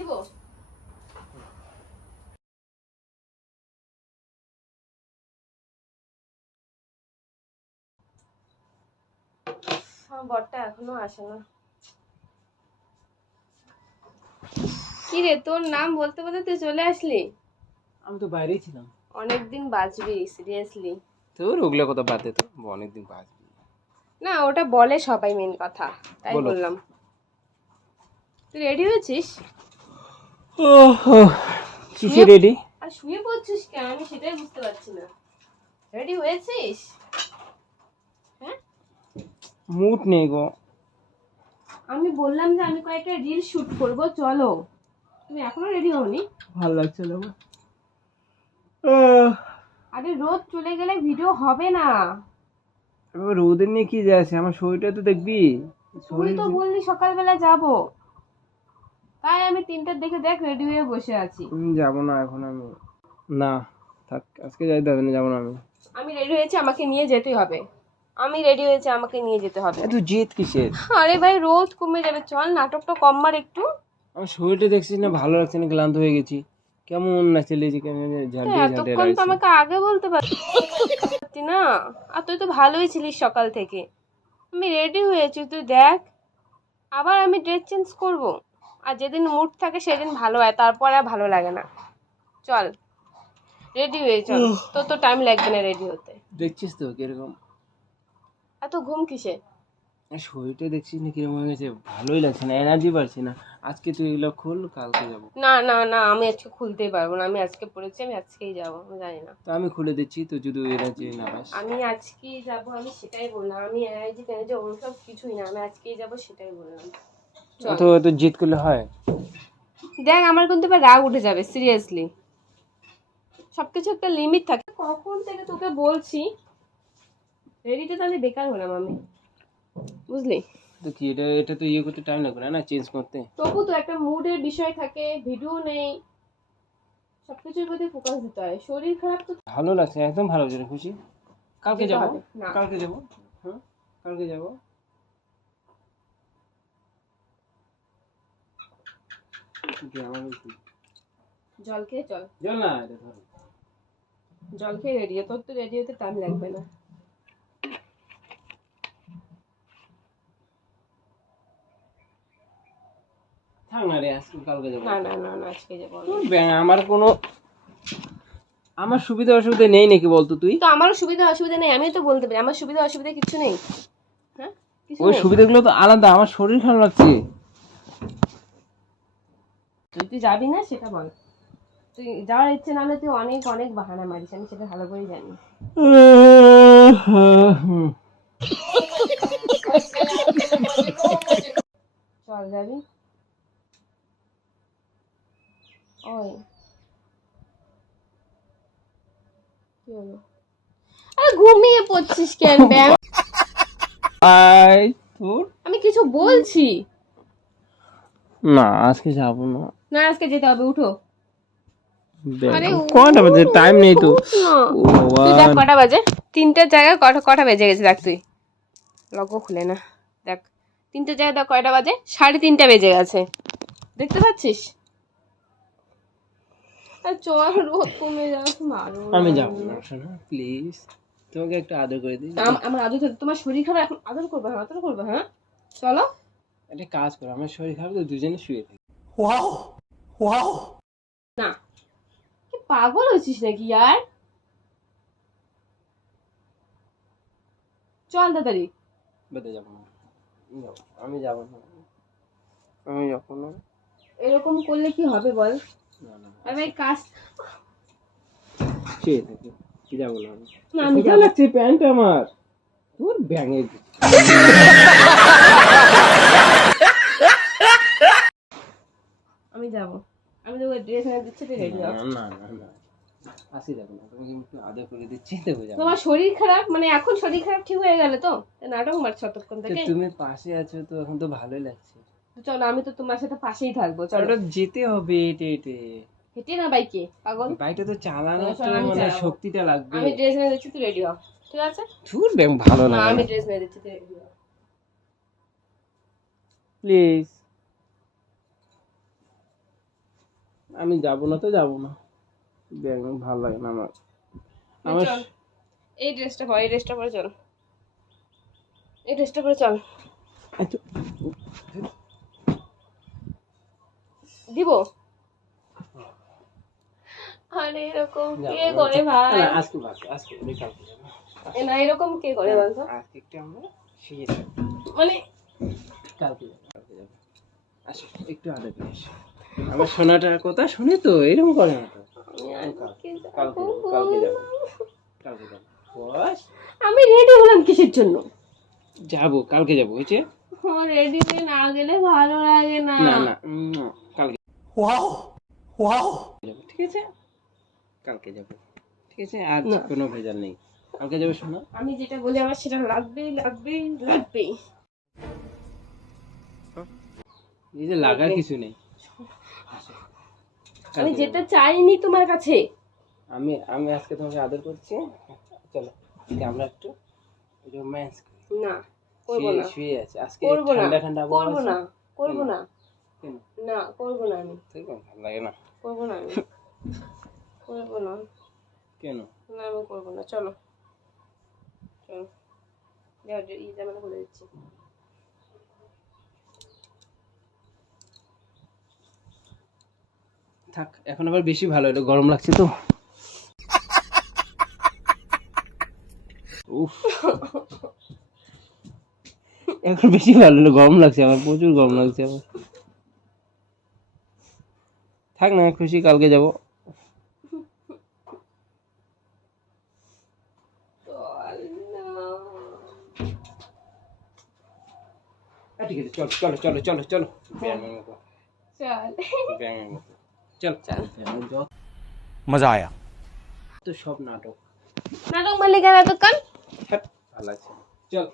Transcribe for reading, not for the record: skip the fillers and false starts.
দিব বরটা এখনো আসে না। কি রে, তোর নাম বলতে বলতে তুই চলে আসলি? আমি তো বাইরেই ছিলাম। অনেকদিন বাঁচবি সিরিয়াসলি। তোর ওগুলো কথা বাদ দে, তো অনেকদিন বাঁচবি না, ওটা বলে সবাই, মেন কথা তাই বলো। বললাম। তুই রেডি হয়েছিস? কিসে রেডি? আর শুয়ে পড়ছিস কেন? আমি সেটাই বুঝতে পারছি না। রেডি হয়েছিস? হ্যাঁ, মুড নেই গো। আমি বললাম যে আমি কয়েকটা রিল শুট করব, চলো। তুমি এখনো রেডি হওনি? ভালো লাগছে না। আরে রোদ চলে গেলে ভিডিও হবে না। এবার রোদের নিয়ে কি যায় আছে, আমার শরীরটা তো দেখবি। তুই তো বললি সকালবেলা যাব, তাই আমি 3টার দিকে দেখ রেডি হয়ে বসে আছি। যাবো না এখন আমি। না থাক, আজকে যাইতে হবে না, যাবো না আমি। আমি রেডি হয়েছি, আমাকে নিয়ে যেতেই হবে। আমি রেডি হয়েছি, আমাকে নিয়ে যেতে হবে। এত জেদ কিসের? আরে ভাই, রোদ কমে যাবে, চল নাটকটা কম মার একটু। আমার শরীরটা দেখছিস না, ভালো লাগছে না, ক্লান্ত হয়ে গেছি। কেমন না চলেছি, কেমন ঝালটে ঝালটে এতক্ষণ তো লাগছে। আমাকে আগে বলতে পারতি না? আর তুই তো ভালোই ছিলিস সকাল থেকে। আমি রেডি হয়েছি, তুই দেখ। আবার আমি ড্রেস চেঞ্জ করব? আর যেদিন মুড থাকে সেদিন ভালো হয়, তারপরে আর ভালো লাগে না। চল রেডি হয়ে চল, তোর তো টাইম লাগবে না রেডি হতে। দেখছিস তো কিরকম এত ঘুম কিসে? শরীরটা দেখছিস না কিরকম হয়ে গেছে, ভালোই লাগছে না, এনার্জি পাচ্ছি না। আজকে তুই এগুলো খোল, কালকে যাবো। না না না, আমি আজকে খুলতেই পারবো না। আমি আজকে পড়েছি, আমি আজকেই যাবো। আমি জানি না, তো আমি খুলে দিচ্ছি, তো যদি এনার্জি না পাস। আমি আজকেই যাব, আমি সেটাই বললাম। আমি এনার্জি টেনার্জি ওসব কিছুই না, আমি আজকেই যাব সেটাই বললাম। চল। তো তো জিদ করলে হয়? দেখ, আমার কিন্তু এবার রাগ উঠে যাবে সিরিয়াসলি। সবকিছু একটা লিমিট থাকে। কখন থেকে তোকে বলছি, রেডিটা তাহলে বেকার হলাম আমি, বুঝলি? তো কি এটা তো ইয়ে করতে টাইম লাগবে না চেঞ্জ করতে? তবু তো একটা মুডের বিষয় থাকে, ভিডিও নেই, সবকিছুর প্রতি ফোকাস দিতে হয়। শরীর খারাপ তো ভালো লাগছে, একদম ভালো লাগছে, খুশি। কালকে যেতে যাবো। হবে না। কালকে যাবো। হ্যাঁ, কালকে যাবো। কি আমার কি? জল খেয়ে চল। চল না, এটা ধর। জল খেয়ে রেডি হ, তোর তো রেডি হতে টাইম লাগবে না। থাক না রে, আজকে কালকে যাবো। না না না না, আজকে যাবো আমি। আমার কোনো আমার সুবিধা অসুবিধা নেই নাকি বলতো তুই? তো আমারও সুবিধা অসুবিধা নেই, আমি তো বলতে পারি আমার সুবিধা অসুবিধা কিছু নেই। হ্যাঁ, কিছু ওই নেই। সুবিধাগুলো তো আলাদা, আমার শরীর খারাপ লাগছে। তুই যাবি না সেটা বল। তুই যাওয়ার ইচ্ছে না হলে তুই অনেক অনেক বাহানা মারিস, আমি সেটা ভালো করেই জানি। চল যাবি? ওই কি হলো? আরে ঘুমিয়ে পড়ছিস কেন ব্যাং? আই তোর আমি কিছু বলছি না, আজকে যাবো না। না, আজকে যেতে হবে, উঠো। আরে কয়টা বাজে? টাইম নেই তো। উঠ না। ও তুই দেখ ভগবান। কটা বাজে, 3টার জায়গায় কটা কটা বেজে গেছে দেখ তুই। লগও খুলে না, দেখ 3টার জায়গায় দেখ কয়টা বাজে, 3:30 বেজে গেছে, দেখতে পাচ্ছিস? আর চল, রোদ কমে যাক, মারো আমি যাবো না শোনা, প্লিজ। তোমাকে একটু আদর করে দিই। আমার আদর তোমার শরীর খারাপ, এখন আদর করবে? হ্যাঁ, আদর করবে। হ্যাঁ চলো। একটা কাজ করো, আমার শরীর খারাপ তো, দুজনে শুয়ে থাকি। না, কি পাগল হয়েছিস নাকি ইয়ার? চল তাড়াতাড়ি। বেঁধে যাবো না, আমি যাবো না, আমি যাবো না। এরকম করলে কি হবে বল? না না, আর ভাই কাজ, শুয়ে থাকি, কি যাবো না আমি। না আমি কোথায় যাবো। লাগছে প্যান্ট আমার? তোর ব্যাঙে আমি যাবো, আমি তোকে ড্রেস এনে দিচ্ছি, তুই রেডি হ। না না না না, আসি যাবো না, তোমাকে একটু আদর করে দিচ্ছি তো যাবো। তোমার শরীর খারাপ মানে এখন শরীর খারাপ ঠিক হয়ে গেল তো? নাটক মারছো ততক্ষণ তো থেকে। তুমি পাশে আছো তো, এখন তো ভালোই লাগছে। চলো, আমি তো তোমার সাথে পাশেই থাকবো, চলো। ওটা যেতে হবে হেঁটে হেঁটে। হেঁটে না, বাইকে পাগল। বাইকটা তো চালানো তো চল, আমি মানে চালাবো। শক্তিটা লাগবে। আমি ড্রেস এনে দিচ্ছি, তুই রেডি হ, ঠিক আছে? ধুর ব্যাং ভালো না, লাগে আমি না, ড্রেস এনে দিচ্ছি, তুই রেডি হ। প্লিজ। আমি যাবো না তো যাবো না, ব্যাগ ভালো লাগে না আমার। আমার চল এই ড্রেসটা পর, এই ড্রেসটা পরে চল, এই ড্রেসটা পরে চল। আচ্ছা, দিব? আরে এরকম যাবো কে না, করে ভাই? না, আজকে বাদ দে, আজকে ওই কালকে যাবো। না এরকম কে করে বলতো? আজকে একটু আমরা শুয়ে থাকবো, মানে কালকে যাবো, কালকে যাবো। আসো একটু আগে দিয়ে আসো, আমার সোনাটার কথা শুনে তো এরকম করে না তো। কালকে যাবো, কালকে যাবো, কালকে যাবো, বস আমি রেডি হলাম কিসের জন্য? যাবো, কালকে যাবো, হয়েছে? রেডি হয়ে না গেলে ভালো লাগে না। না না, কালকে যাবো, ঠিক আছে? কালকে যাবো, ঠিক আছে? আজ না। কোনো ভেজাল নেই, কালকে যাবো শোনা। আমি যেটা বলি আমার সেটা লাগবেই লাগবেই লাগবেই। এই যে লাগার কিছু নেই। আসো, আমি কালকে যেটা যাবো। চাইনি তোমার কাছে। আমি আমি আজকে তোমাকে আদর করছি, চলো আজকে আমরা একটু রোম্যান্স করি। না করবো না, শুয়ে আছে আজকে, করবো না, ঠান্ডা ঠান্ডা আবহাওয়া করবো আছে। না, করবো না, কেন? না করবো না, আমি ঠিক আছে, ভালো লাগে না করবো না, আমি করবো না, কেন? না আমি করবো না। চলো চলো, এই জামাটা খুলে দিচ্ছি। থাক, এখন আবার বেশি ভালো হলো, গরম লাগছে তো। উফ, এখন বেশি ভালো হলো, গরম লাগছে আমার, প্রচুর গরম লাগছে আমার। থাক না, খুশি, কালকে যাবো। ঠিক আছে, চলো চলো চলো চলো চলো, ব্যায়ামের মতো, চল ব্যায়ামের মতো, চল চল। চল। मजा आया। তো সব নাটক, নাটক মালিক আর দোকান। ভালো আছে, চল।